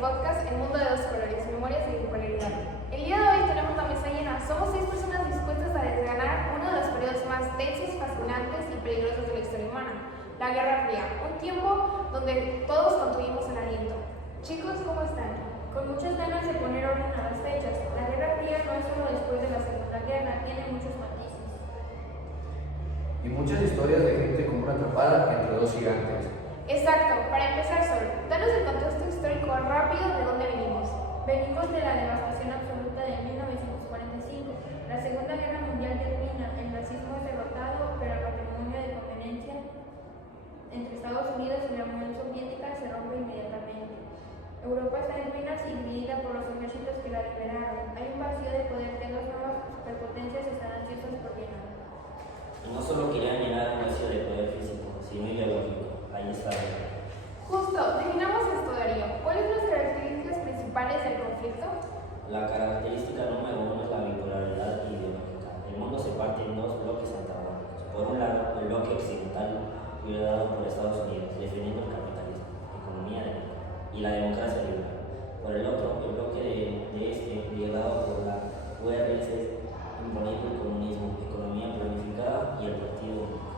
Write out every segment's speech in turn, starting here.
podcast El Mundo de Dos Colores, Memorias de Bipolaridad. El día de hoy tenemos la mesa llena. Somos 6 personas dispuestas a desgranar uno de los periodos más densos, fascinantes y peligrosos de la historia humana, la Guerra Fría, un tiempo donde todos contuvimos el aliento. Chicos, ¿cómo están? Con muchas ganas de poner orden a las fechas. La Guerra Fría no es solo después de la Segunda Guerra, tiene muchos matices. Y muchas historias de gente como una atrapada entre dos gigantes. Exacto, para empezar Sol, danos el contexto histórico rápido de dónde venimos. Venimos de la devastación absoluta de 1945. La Segunda Guerra Mundial termina, el nazismo es derrotado, pero el matrimonio de conveniencia entre Estados Unidos y la Unión Soviética se rompe inmediatamente. Europa está en ruinas y dividida por los ejércitos que la liberaron. Hay un vacío de poder que dos nuevas superpotencias están ansiosas por llenar. Y no solo querían llenar un vacío de poder físico, sino ideológico. Ahí está. Justo, definamos esto, Darío. ¿Cuáles son las características principales del conflicto? La característica número uno es la bipolaridad ideológica. El mundo se parte en dos bloques antagónicos. Por un lado, el bloque occidental, liderado por Estados Unidos, defendiendo el capitalismo, economía de mercado, y la democracia liberal. Por el otro, el bloque de este, liderado por la URSS, imponiendo el comunismo, economía planificada y el partido único.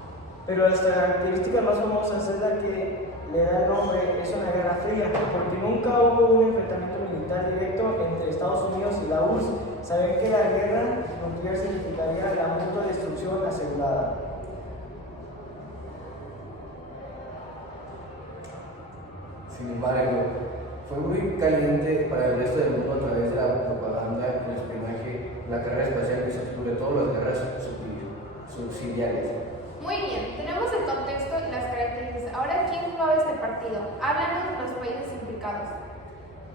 Pero las características más famosas es la que le da el nombre, es una guerra fría, porque nunca hubo un enfrentamiento militar directo entre Estados Unidos y la URSS. Saben que la guerra nuclear significaría la mutua destrucción asegurada. Sin embargo, fue muy caliente para el resto del mundo a través de la propaganda, el espionaje, la carrera espacial y sobre todo las guerras subsidiarias. Muy bien, tenemos el contexto y las características. Ahora, ¿quién jugaba este partido? Háblanos de los países implicados.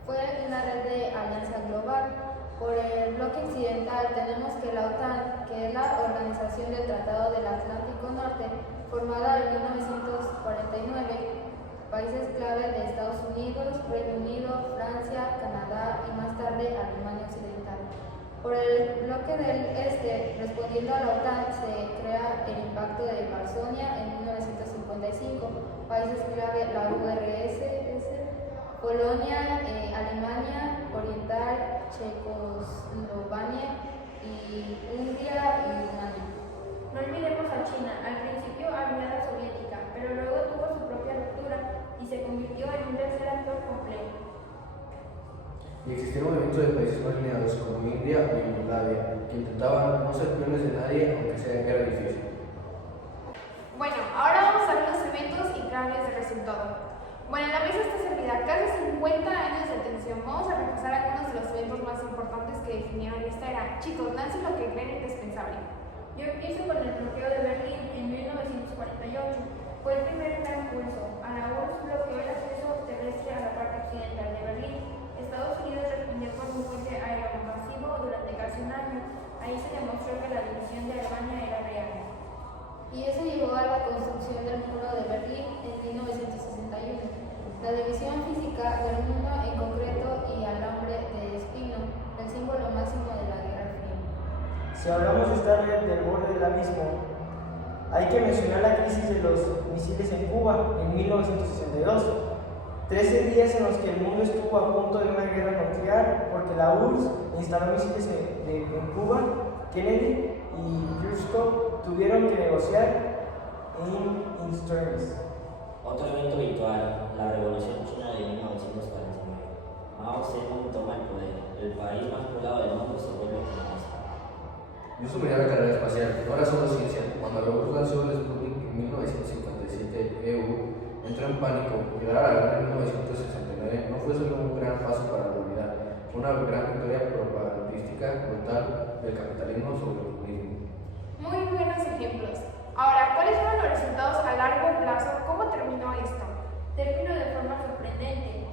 Fue una red de alianza global. Por el bloque occidental tenemos que la OTAN, que es la Organización del Tratado del Atlántico Norte, formada en 1949, países clave de Estados Unidos, Reino Unido, Francia, Canadá y más tarde Alemania Occidental. Por el bloque del este, respondiendo a la OTAN, se crea el Impacto de Varsovia en 1955, países clave la URSS, Polonia, Alemania Oriental, Checoslovaquia y Hungría y Rumania. No olvidemos a China, al principio aliada soviética, pero luego tuvo su propia ruptura y se convirtió en un tercer actor complejo. Y existieron movimientos de países no alineados como India o Yugoslavia, que intentaban no ser peones de nadie, aunque sea que era difícil. Bueno, ahora vamos a ver los eventos y claves de resultado. Bueno, la mesa está servida, casi 50 años de tensión. Vamos a repasar algunos de los eventos más importantes que definieron esta era. Chicos, lancen lo que creen indispensable. Yo empiezo con el bloqueo de Berlín en 1948. Fue el primer gran impulso. A la URSS bloqueó el acceso terrestre a la parte occidental de Berlín. Estados Unidos respondió con un puente aéreo masivo durante casi un año. Ahí se demostró que la división de Alemania era real. Y eso llevó a la construcción del muro de Berlín en 1961. La división física del mundo en concreto y al hombre de espino, el símbolo máximo de la Guerra Fría. Si hablamos de estar del borde del abismo, hay que mencionar la crisis de los misiles en Cuba en 1962. 13 días en los que el mundo estuvo a punto de una guerra nuclear porque la URSS instaló misiles en Cuba. Kennedy y Khrushchev tuvieron que negociar in extremis. Otro evento virtual, la Revolución China de 1949. Mao Zedong toma el poder. El país más poblado del mundo se vuelve comunista. Yo sumaría la carrera espacial, no era solo ciencia. Cuando la URSS lanzó el Sputnik en 1957, EU entró en pánico. Llegar a la Luna en 1969 no fue solo un gran paso para la humanidad, fue una gran victoria propagandística brutal del capitalismo sobre el comunismo. Muy buenos ejemplos. Ahora, ¿cuáles fueron los resultados a largo plazo? ¿Cómo terminó esto? Terminó de forma sorprendente,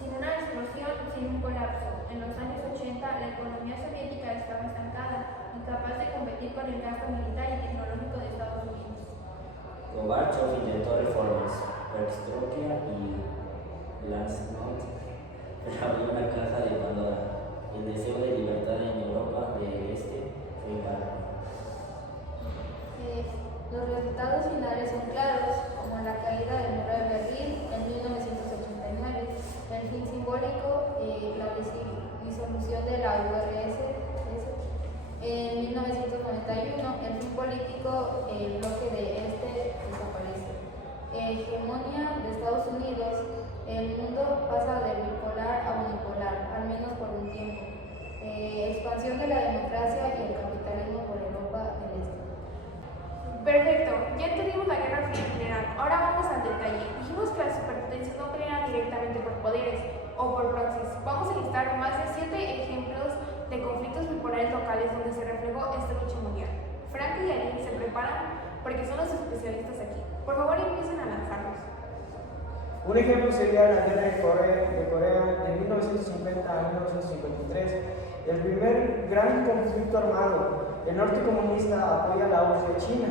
sin una explosión, sin un colapso. En los años 80, la economía soviética estaba estancada, incapaz de competir con el gasto militar y tecnológico de Estados Unidos. Gorbachev intentó reformas, perestroika y glasnost, pero abrió una caja de Pandora. El deseo de libertad en Europa del Este fue imparable. Los resultados finales son claros, como la caída del muro de Berlín en 1989, el fin el fin político, el bloque de este desaparece. Hegemonía de Estados Unidos, el mundo pasa de bipolar a unipolar, al menos por un tiempo. Expansión de la democracia y el capitalismo por Europa del Este. Perfecto, ya entendimos la Guerra Fría en general. Ahora vamos al detalle. Dijimos que las superpotencias no pelean directamente por poderes o por proxies. Vamos a listar más de 7 ejemplos de conflictos bipolares locales donde se reflejó esta lucha mundial. Frank y Aline se preparan porque son los especialistas aquí. Por favor, empiecen a lanzarlos. Un ejemplo sería la guerra de Corea de 1950 a 1953, el primer gran conflicto armado. El norte comunista apoya la URSS de China,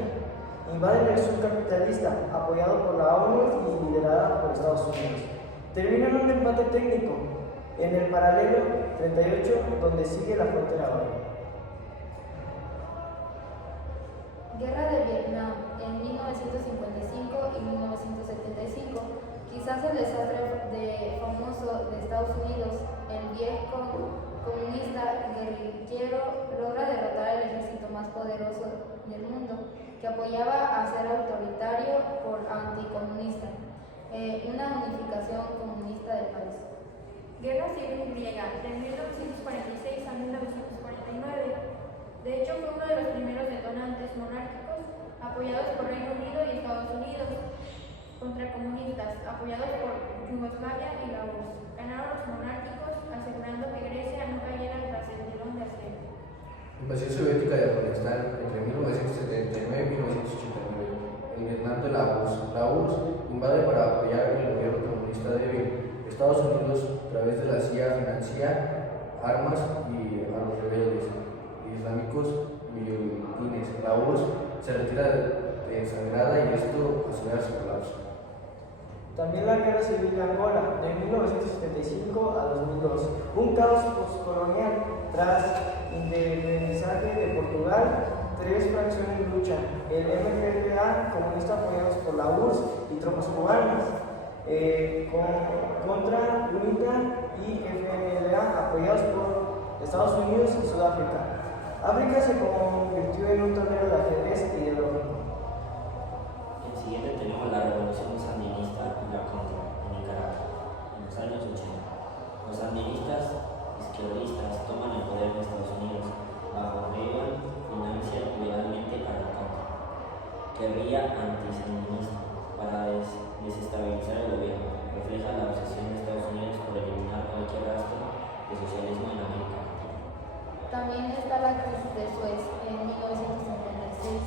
invaden el sur capitalista, apoyado por la ONU y liderada por Estados Unidos. Termina en un empate técnico en el paralelo 38, donde sigue la frontera ahora. Guerra de Vietnam en 1955 y 1975. Quizás el desastre famoso de Estados Unidos, el viejo comunista guerrillero logra derrotar al ejército más poderoso del mundo, que apoyaba a ser autoritario por anticomunista, una unificación comunista del país. Guerra Civil Griega, de 1946 a 1949. De hecho, fue uno de los primeros detonantes monárquicos apoyados por Reino Unido y Estados Unidos contra comunistas, apoyados por Yugoslavia y la URSS. Ganaron los monárquicos, asegurando que Grecia no cayera tras el telón de acero. Invasión soviética de Afganistán entre 1979 y 1989. El Vietnam de la URSS. La URSS invade para apoyar el gobierno comunista débil. Estados Unidos, a través de la CIA, financia armas y a los rebeldes islámicos militines. La URSS se retira desangrada y esto acelera su colapso. También la Guerra Civil de Angola, de 1975 a 2002. Un caos postcolonial. Tras independizaje de Portugal, 3 fracciones luchan. El MPLA, comunista apoyados por la URSS y tropas cubanas, contra UNITA y FNLA, apoyados por Estados Unidos y Sudáfrica. África se convirtió en un torneo de ajedrez ideológico. El siguiente tenemos la revolución sandinista y la contra en Nicaragua, en los años 80. Los sandinistas izquierdistas toman el poder de Estados Unidos, bajo Reagan financian ilegalmente a la contra, guerrilla antisandinista, para desestabilizar el gobierno. Refleja la obsesión de Estados Unidos por eliminar cualquier rastro de socialismo en América Latina. También está la crisis de Suez en 1956.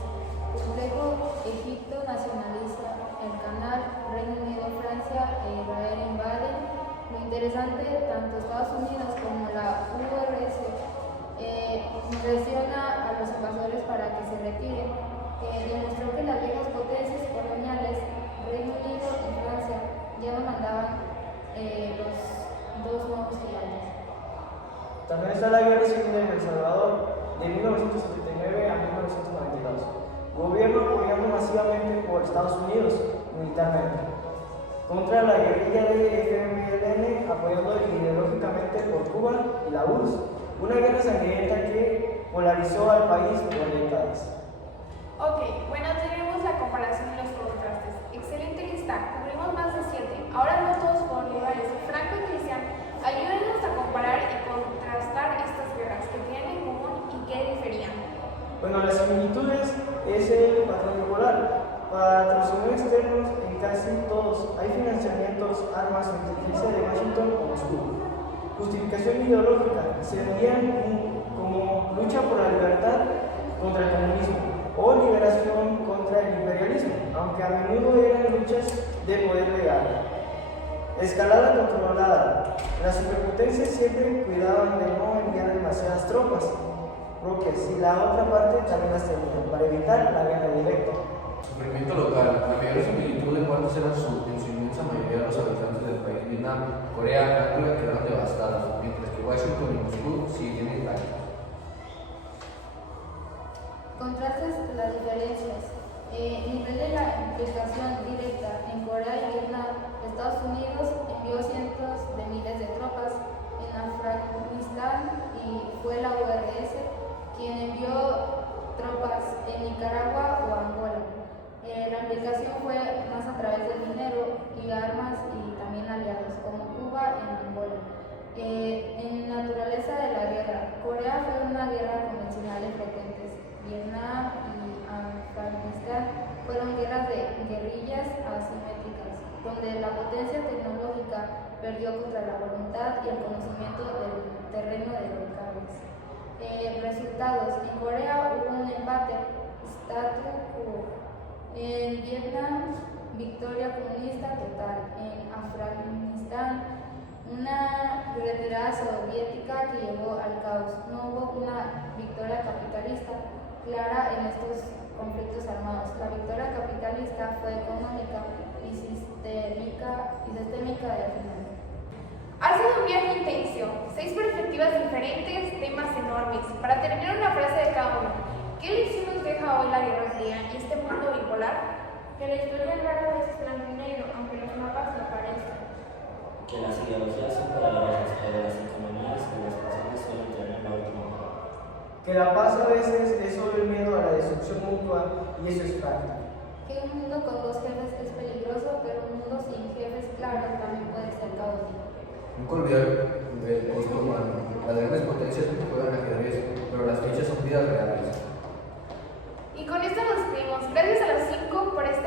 Complejo Egipto nacionaliza el canal, Reino Unido, Francia e Israel invaden. Lo interesante, tanto Estados Unidos como la URSS presiona a los invasores para que se retiren. Demostró que las viejas potencias coloniales, Reino Unido y Francia, ya no mandaban los dos nuevos gigantes. También está la Guerra Civil en El Salvador, de 1979 a 1992. Gobierno apoyado masivamente por Estados Unidos, militarmente, contra la guerrilla de FMLN, apoyado ideológicamente por Cuba y la URSS. Una guerra sangrienta que polarizó al país por décadas. Ok, bueno, tenemos la comparación y los contrastes. Excelente lista, cubrimos más de 7. Ahora no todos por rivales. Franco y Cristian, ayúdenos a comparar y contrastar estas guerras que tienen en común y que diferían. Bueno, las similitudes es el patrón bipolar. Patrocinios externos en casi todos. Hay financiamientos, armas o inteligencia de Washington o Moscú. Justificación ideológica. Se veían como lucha por la libertad contra el comunismo o liberación contra el imperialismo, aunque a menudo eran luchas de poder legal. Escalada controlada. Las superpotencias siempre cuidaban de no enviar demasiadas tropas propias y la otra parte también las tenía para evitar la guerra directa. Sufrimiento local. La mayor similitud de muertos eran en su inmensa mayoría los habitantes del país Vietnam. Corea y Angola quedaron devastadas, mientras que Washington y Moscú siguen intactos. Contrastes las diferencias. Nivel de la implicación directa. En Corea y Vietnam, Estados Unidos envió cientos de miles de tropas. En Afganistán y fue la URSS quien envió tropas en Nicaragua o Angola. La implicación fue más a través del dinero y armas y también aliados, como Cuba en Angola. En naturaleza de la guerra, Corea fue una guerra convencional en frecuentes. Vietnam y Afganistán fueron guerras de guerrillas asimétricas, donde la potencia tecnológica perdió contra la voluntad y el conocimiento del terreno de los cables. Resultados: en Corea hubo un empate, statu quo. En Vietnam, victoria comunista total. En Afganistán, una retirada soviética que llevó al caos. No hubo una victoria capitalista clara en estos conflictos armados. La victoria capitalista fue económica y sistémica al final. Ha sido un viaje intenso, 6 perspectivas diferentes, temas enormes. Para terminar una frase de cada uno, ¿qué lección nos deja hoy la Guerra Fría y este mundo bipolar? Que la historia rara vez es blanco y negro, aunque los mapas lo parezcan. Que las ideologías son poderosas, pero las economías y las personas suelen tener la última palabra. Que la paz a veces es solo el miedo a la destrucción mutua y eso es práctico. Que un mundo con 2 jefes es peligroso, pero un mundo sin jefes claros también puede ser caótico. Nunca olvidar el costo humano. Las grandes potencias juegan ajedrez, pero las fichas son vidas reales. Y con esto nos despedimos. Gracias a los 5 por estar